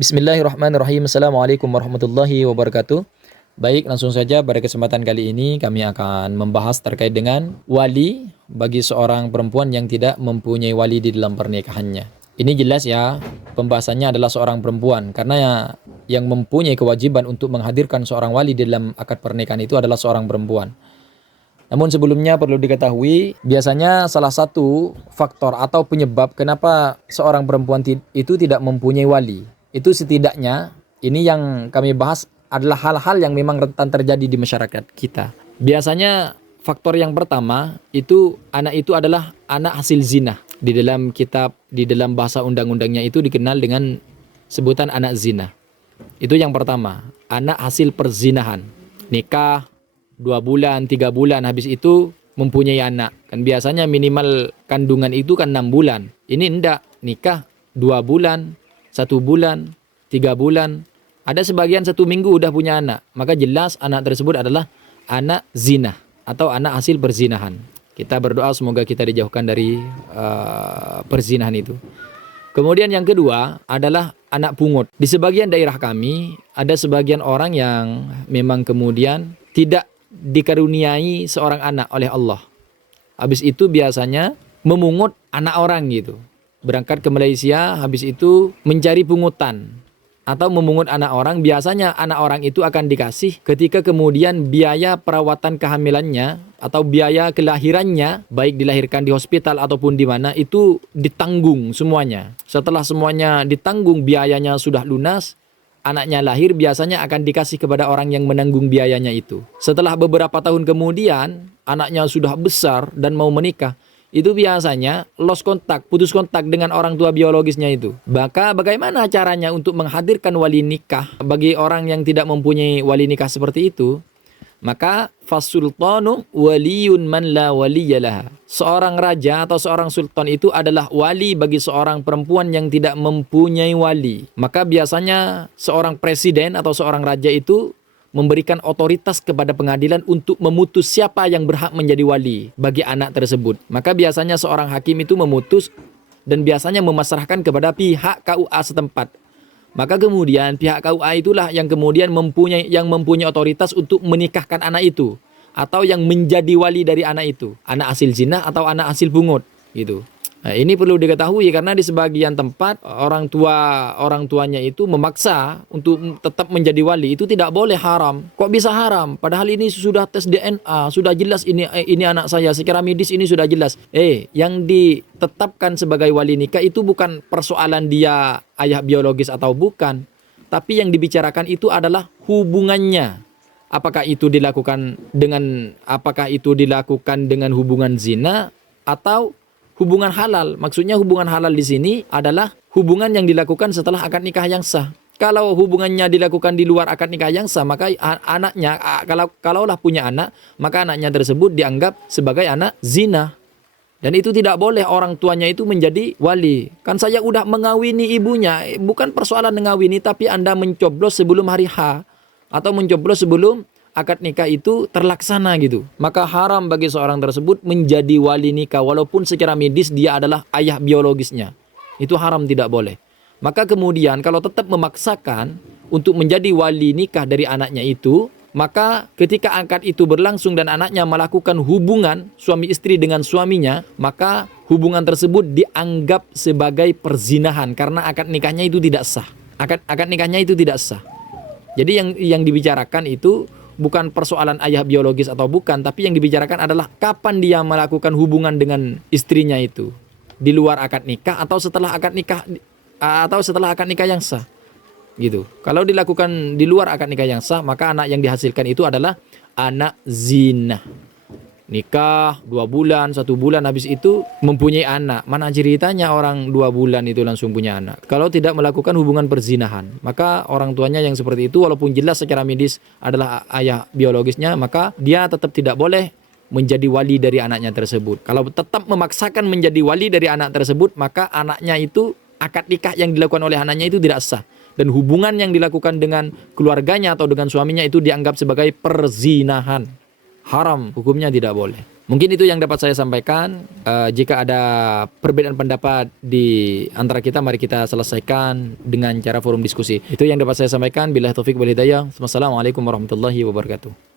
Bismillahirrahmanirrahim. Assalamualaikum warahmatullahi wabarakatuh. Baik, langsung saja pada kesempatan kali ini kami akan membahas terkait dengan wali bagi seorang perempuan yang tidak mempunyai wali di dalam pernikahannya. Ini jelas ya, pembahasannya adalah seorang perempuan karena yang mempunyai kewajiban untuk menghadirkan seorang wali di dalam akad pernikahan itu adalah seorang perempuan. Namun sebelumnya perlu diketahui, biasanya salah satu faktor atau penyebab kenapa seorang perempuan itu tidak mempunyai wali, itu setidaknya ini yang kami bahas adalah hal-hal yang memang rentan terjadi di masyarakat kita. Biasanya faktor yang pertama itu anak itu adalah anak hasil zina. Di dalam kitab, di dalam bahasa undang-undangnya itu dikenal dengan sebutan anak zina. Itu yang pertama, anak hasil perzinahan. Nikah 2 bulan, 3 bulan, habis itu mempunyai anak. Kan biasanya minimal kandungan itu kan 6 bulan. Ini enggak, nikah 2 bulan, 1 bulan, 3 bulan. Ada sebagian 1 minggu udah punya anak. Maka jelas anak tersebut adalah anak zina atau anak hasil perzinahan. Kita berdoa semoga kita dijauhkan dari perzinahan itu. Kemudian yang kedua adalah anak pungut. Di sebagian daerah kami ada sebagian orang yang memang kemudian tidak dikaruniai seorang anak oleh Allah. Habis itu biasanya memungut anak orang gitu. Berangkat ke Malaysia, habis itu mencari pungutan atau memungut anak orang. Biasanya anak orang itu akan dikasih ketika kemudian biaya perawatan kehamilannya atau biaya kelahirannya, baik dilahirkan di hospital ataupun di mana, itu ditanggung semuanya. Setelah semuanya ditanggung, biayanya sudah lunas, anaknya lahir, biasanya akan dikasih kepada orang yang menanggung biayanya itu. Setelah beberapa tahun kemudian, anaknya sudah besar dan mau menikah, itu biasanya lost kontak, putus kontak dengan orang tua biologisnya itu. Maka bagaimana caranya untuk menghadirkan wali nikah bagi orang yang tidak mempunyai wali nikah seperti itu? Maka fasultanu waliyun man la waliyalah. Seorang raja atau seorang sultan itu adalah wali bagi seorang perempuan yang tidak mempunyai wali. Maka biasanya seorang presiden atau seorang raja itu memberikan otoritas kepada pengadilan untuk memutus siapa yang berhak menjadi wali bagi anak tersebut. Maka biasanya seorang hakim itu memutus dan biasanya memasrahkan kepada pihak KUA setempat. Maka kemudian pihak KUA itulah yang kemudian mempunyai otoritas untuk menikahkan anak itu atau yang menjadi wali dari anak itu, anak hasil zina atau anak hasil pungut gitu. Nah, ini perlu diketahui karena di sebagian tempat orang tuanya itu memaksa untuk tetap menjadi wali. Itu tidak boleh, haram. Kok bisa haram? Padahal ini sudah tes DNA, sudah jelas ini anak saya, secara medis ini sudah jelas. Yang ditetapkan sebagai wali nikah itu bukan persoalan dia ayah biologis atau bukan, tapi yang dibicarakan itu adalah hubungannya. Apakah itu dilakukan dengan hubungan zina atau hubungan halal. Maksudnya hubungan halal di sini adalah hubungan yang dilakukan setelah akad nikah yang sah. Kalau hubungannya dilakukan di luar akad nikah yang sah, maka anaknya, kalaulah punya anak, maka anaknya tersebut dianggap sebagai anak zina. Dan itu tidak boleh orang tuanya itu menjadi wali. Kan saya udah mengawini ibunya. Bukan persoalan mengawini, tapi Anda mencoblos sebelum hari H. Atau mencoblos sebelum akad nikah itu terlaksana gitu. Maka haram bagi seorang tersebut menjadi wali nikah walaupun secara medis dia adalah ayah biologisnya. Itu haram, tidak boleh. Maka kemudian kalau tetap memaksakan untuk menjadi wali nikah dari anaknya itu, maka ketika akad itu berlangsung dan anaknya melakukan hubungan suami istri dengan suaminya, maka hubungan tersebut dianggap sebagai perzinahan karena akad nikahnya itu tidak sah. Akad nikahnya itu tidak sah. Jadi yang dibicarakan itu bukan persoalan ayah biologis atau bukan, tapi yang dibicarakan adalah kapan dia melakukan hubungan dengan istrinya itu, di luar akad nikah atau setelah akad nikah yang sah. Gitu. Kalau dilakukan di luar akad nikah yang sah, maka anak yang dihasilkan itu adalah anak zina. Nikah 2 bulan, 1 bulan, habis itu mempunyai anak. Mana ceritanya orang 2 bulan itu langsung punya anak? Kalau tidak melakukan hubungan perzinahan, maka orang tuanya yang seperti itu walaupun jelas secara medis adalah ayah biologisnya, maka dia tetap tidak boleh menjadi wali dari anaknya tersebut. Kalau tetap memaksakan menjadi wali dari anak tersebut, maka anaknya itu, akad nikah yang dilakukan oleh anaknya itu tidak sah. Dan hubungan yang dilakukan dengan keluarganya atau dengan suaminya itu dianggap sebagai perzinahan. haram, hukumnya tidak boleh. Mungkin itu yang dapat saya sampaikan. Jika ada perbedaan pendapat di antara kita, mari kita selesaikan dengan cara forum diskusi. Itu yang dapat saya sampaikan. Billahi taufik wal hidayah. Wassalamualaikum warahmatullahi wabarakatuh.